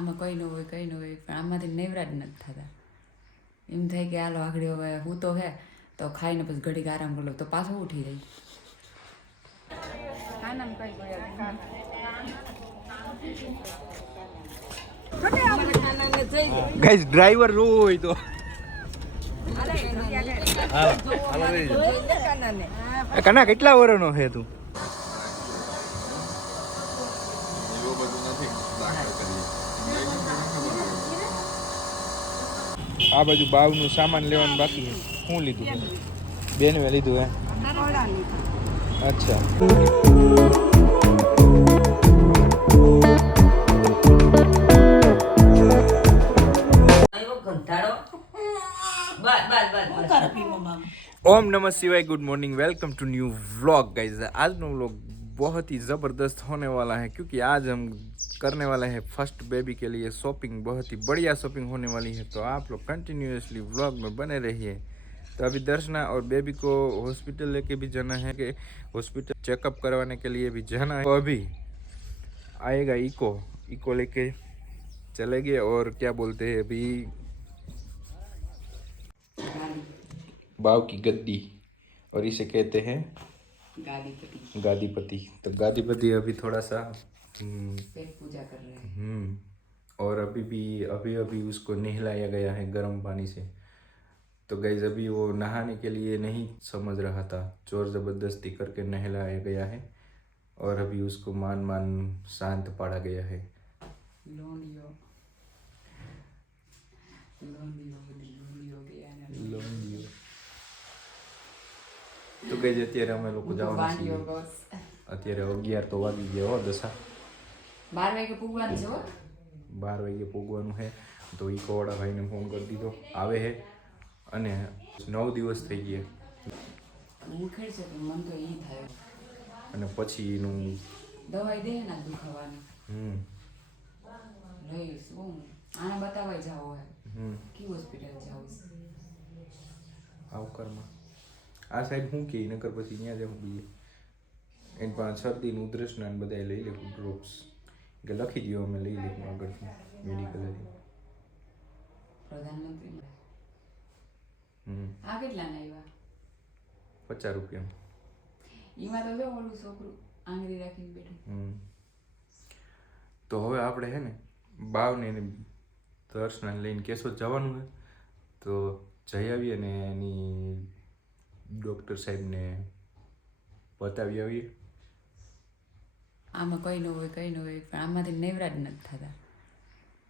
આમાં કંઈ ન હોય પણ આમાંથી નેવરા જ નથી થતા. એમ થાય કે હાલો આગળ હવે હું તો હે તો ખાઈને પછી ઘડીક આરામ કરી લઉં તો પાછું ઉઠી રહી. ગાઈસ ડ્રાઈવર રોય તો કના કેટલા વર્ષનો છે તું? આ બાજુ બાવનું સામાન લેવાનું બાકી છે. શું લીધું? બેનવે લીધું હે? અચ્છા. ओम नमः शिवाय, good morning, welcome to new vlog guys. आज नो व्लॉग बहुत ही ज़बरदस्त होने वाला है क्योंकि आज हम करने वाले हैं फर्स्ट बेबी के लिए शॉपिंग। बहुत ही बढ़िया शॉपिंग होने वाली है, तो आप लोग कंटिन्यूसली व्लॉग में बने रहिए। तो अभी दर्शना और बेबी को हॉस्पिटल लेके भी जाना है, कि हॉस्पिटल चेकअप करवाने के लिए भी जाना है। तो अभी आएगा इको लेके चलेंगे। और क्या बोलते हैं अभी, बाव की गद्दी, और इसे कहते हैं गादीपति। तो गादीपति अभी थोड़ा सा पेट पूजा कर रहे हैं। और अभी उसको नहलाया गया है गर्म पानी से। तो गाइस अभी वो नहाने के लिए नहीं समझ रहा था, जोर ज़बरदस्ती करके नहलाया गया है और अभी उसको मान शांत पाड़ा गया है। लोनियो તો ગઈ અત્યારે અમે લોકો જવાનું છીએ. અત્યારે 11 તો વાગી ગયા હો, દશા 12 વાગે પૂગવાનું છે. 12 વાગે પૂગવાનું છે. તો ઈકોવાળા ભાઈને ફોન કરી દીધો, આવે છે. અને 9 દિવસ થઈ ગયા. મુખેડ છે પણ મન તો ઈ થાય. અને પછી એનું દવાઈ દે ને દુખાવાની. લઈશ હું આને બતાવવા જાવ હે. કી હોસ્પિટલ જાવ છે? આવકરમાં આ સાઈડ શું કે નકર પછી ત્યાં જવું બીજે. એની પાસે શરદી ઉધરસના બધા લઈ લે ડ્રોપ્સ કે લખી દો, અમે લઈ લઈશું આગળથી મેડિકલ. પ્રધાનમંત્રી આ કેટલા ના આવ્યા? 50 રૂપિયા. એમાં તો જો ઓલું છોકરું આંગળી રાખીને બેઠું. તો હવે આપણે હે ને બાવને દર્શના લઈને કેશોદ જવાનું છે, તો જઈ આવીએ ને એની ડૉક્ટર સાહેબને બતાવી આવીએ. આમાં કંઈ ન હોય પણ આમાંથી નેવરા જ નથી થતા.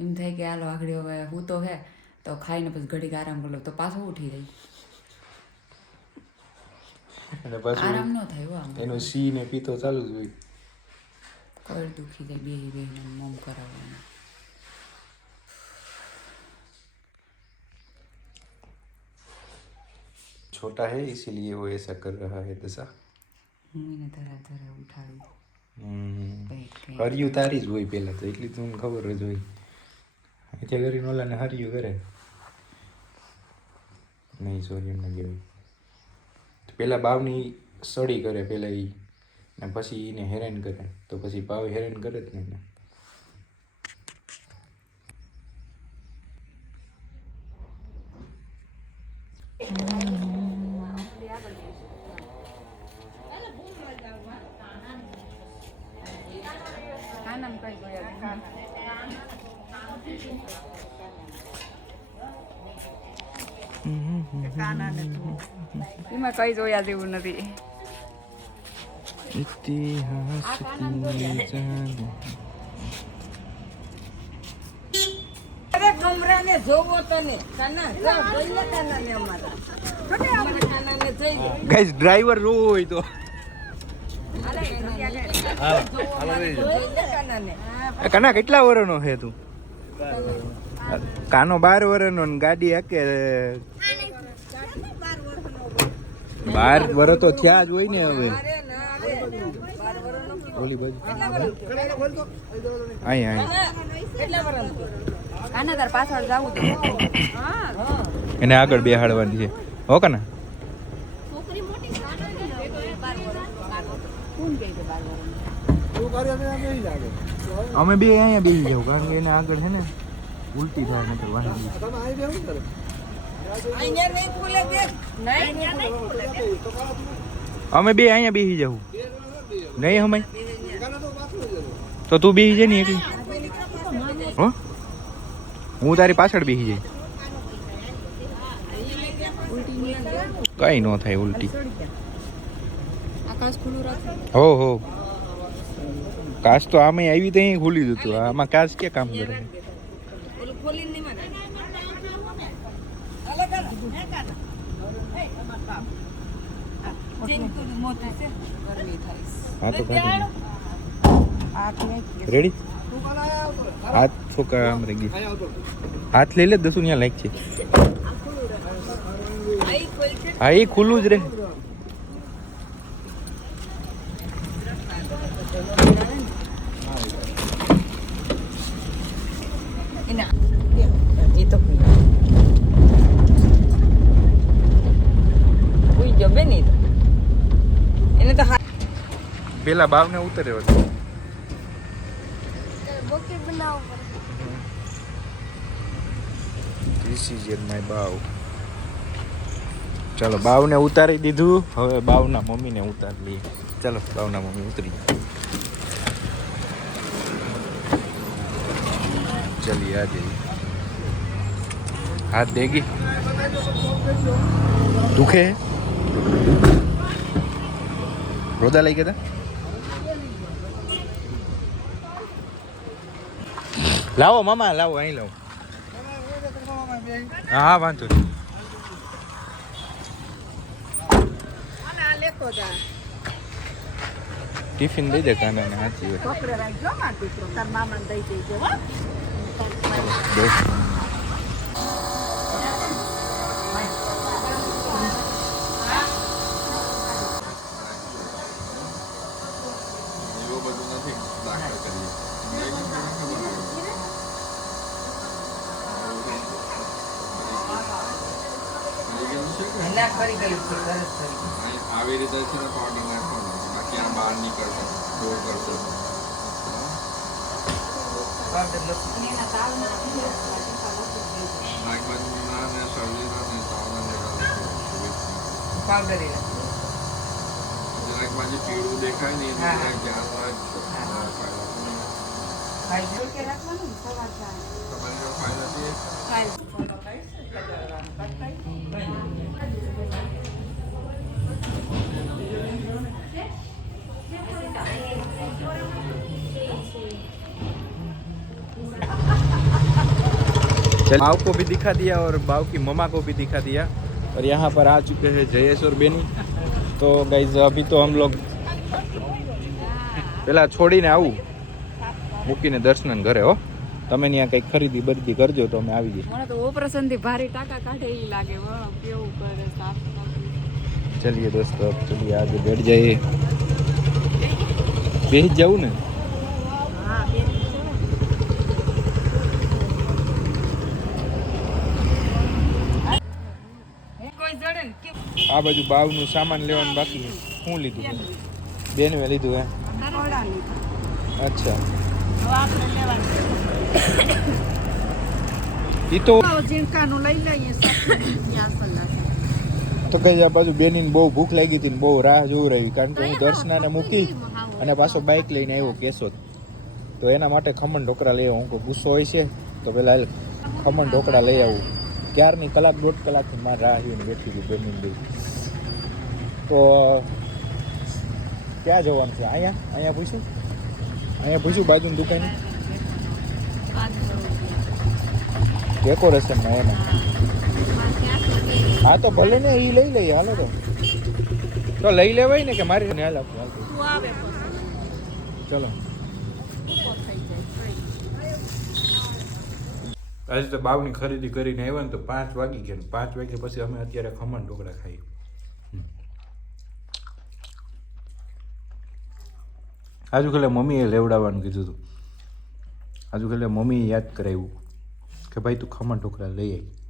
એમ થાય કે હાલો આગળ હવે હું તો હે તો ખાઈને પછી ઘડીક આરામ કરી લઉં તો પાછું ઉઠી રહી. અને પાછું આરામ ન થાય આમ. એનો સી ને પીતો ચાલુ જ હોય. કળ દુખી જાય બેહીને મોમ કરાવવાનું. छोटा है इसीलिए वो ऐसा कर रहा है दशा. હું એને ધરા ઉઠાડું. હરિયું તારી જ હોય પહેલાં તો, એટલી તમને ખબર જ હોય. ત્યાં કરીને ઓલાને હરિયું કરે નહીં, સોરી એમને જેવી. પહેલાં બાવની સડી કરે પહેલાં એ, ને પછી એને હેરાન કરે, તો પછી બાવ હેરાન કરે જ ને એને. એમાં કઈ જોયા જેવું નથી. કમરાને જોવો તને કાના જોઈને કાનાને અમારા કાનાને જોઈ ગાઈસ ડ્રાઈવર રોય તો કના કેટલા વર્ષનો છે તું? કાનો 12 વર્ષનો ને ગાડી હાકે 12 વર્ષ તો થયા જ હોય ને હવે. ઓલી બાજુ આના તાર પાછળ જાવું દે. એને આગળ બેહાડવાની છે હો કના. છોકરી મોટી કોણ કહે છે 12 વર્ષ? અમે બે અહીંયા બેસી જાવ કારણ કે એને આગળ છે ને ઉલટી થાય નકર વાહન અહીંયા નહીં ખુલે બેન નહીં ખુલે અમે બે અહીંયા બેસી જાવ નહીં અમે તો તું બેસી જાય ને એકલી હો હું તારી પાછળ બેસી જાય કઈ ન થાય ઉલટી આકાશ ખુલ્લું રાખો. હો કાચ તો આમે આવી તો અહીં ખુલી દીધું આમાં કાચ ક્યાં કામ કરે ઓલું ખોલીને નહીં મારે અલગ અલગ હે કાના હે તમાર બાપ જેન તું મોટે છે ગરમી થાય. હા તો કાઢી આ કે રેડી હાથ ફોકા આમ રહી ગઈ હાથ લઈ લે દસું ત્યાં લાઈક છે આઈ ખોલ છે હા એ ખુલ્લું જ રહે એના એ તો કોઈ જમે નહીં તો એને તો પેલા બાવને ઉતરે હતું This is my બાવ ચાલો બાવને ઉતારી દીધું હવે બાવના મમ્મીને ઉતારી લઈએ ચાલો બાવના મમ્મી ઉતરી ચલીએ આ જઈએ હાથ દેગી દુખે રોદા લઈ ગયા લાવો મામા લાવો અહીં લાવો હા વાંધો નહીં. ટિફિન દઈ દે કાનાને સાચી વાત પકડે રાખજો માં દીકરો તાર મામાને દઈ દેજો હો બસ ના કરી ગયું છે સરસ કરી આવી રીતે છે ને પાવડર નાખવાનો બાકી આ બહાર નીકળશે દોર કરશે પાવડર લો પાવડર એ પીળું દેખાય ને હા. ફાયદા ખાઈ કે રાખવાનું ને સવાર बाव को भी दिखा दिया और बाव की मम्मा को भी दिखा दिया और यहाँ पर आ चुके हैं जयेश और बेनी तो गाइज अभी तो हम लोग પેલા છોડીને આવું મૂકીને દર્શન ઘરે હો તમે ત્યાં કંઈક ખરીદી બરદી કરજો તો અમે આવી જઈએ મને તો ઓપરેશન થી ભારી ટાકા કાઢે ઈ લાગે વાહ કેવું કરે સાફ चलिए दोस्तों अब चलिए आगे बैठ जाइए बेच जाऊँ ने કોઈ જડે ને કે આ બાજુ બાવનું સામાન લેવાનું બાકી છે શું લીધું બેન મે લીધું હે થોડા લીધા અચ્છા હવે આપણે લેવાનું ઈ તો ઝીણકાનું લઈ લઈએ ત્યાં સલાહ તો કઈ આ બાજુ બેનીને બહુ ભૂખ લાગી હતી ને બહુ રાહ જોઈ રહી કારણ કે હું દર્શનાને મૂકી અને પાછો બાઇક લઈને આવ્યો કેશોદ તો એના માટે ખમણ ઢોકળા લઈ આવું હું ગુસ્સો હોય છે તો પેલા ખમણ ઢોકળા લઈ આવું ક્યારની કલાક દોઢ કલાકથી મારે રાહ જોઈને બેઠી હતી બેનીને બહુ તો ક્યાં જવાનું છે અહીંયા પૂછ્યું બાજુની દુકાને ડેકોરેશનમાં એમાં હા તો ભલે ને એ લઈ લઈએ હાલો તો લઈ લેવાય ને કે મારી ને હાલ આપું ચલો આજે તો બાવની ખરીદી કરીને આવ્યા ને તો 5 વાગી ગયા 5 વાગ્યા પછી અમે અત્યારે ખમણ ઢોકળા ખાઈએ આજુ ખાલે મમ્મીએ લેવડાવવાનું કીધું હતું આજુ ખાલે મમ્મીએ યાદ કરાવ્યું કે ભાઈ તું ખમણ ઢોકળા લઈ આવી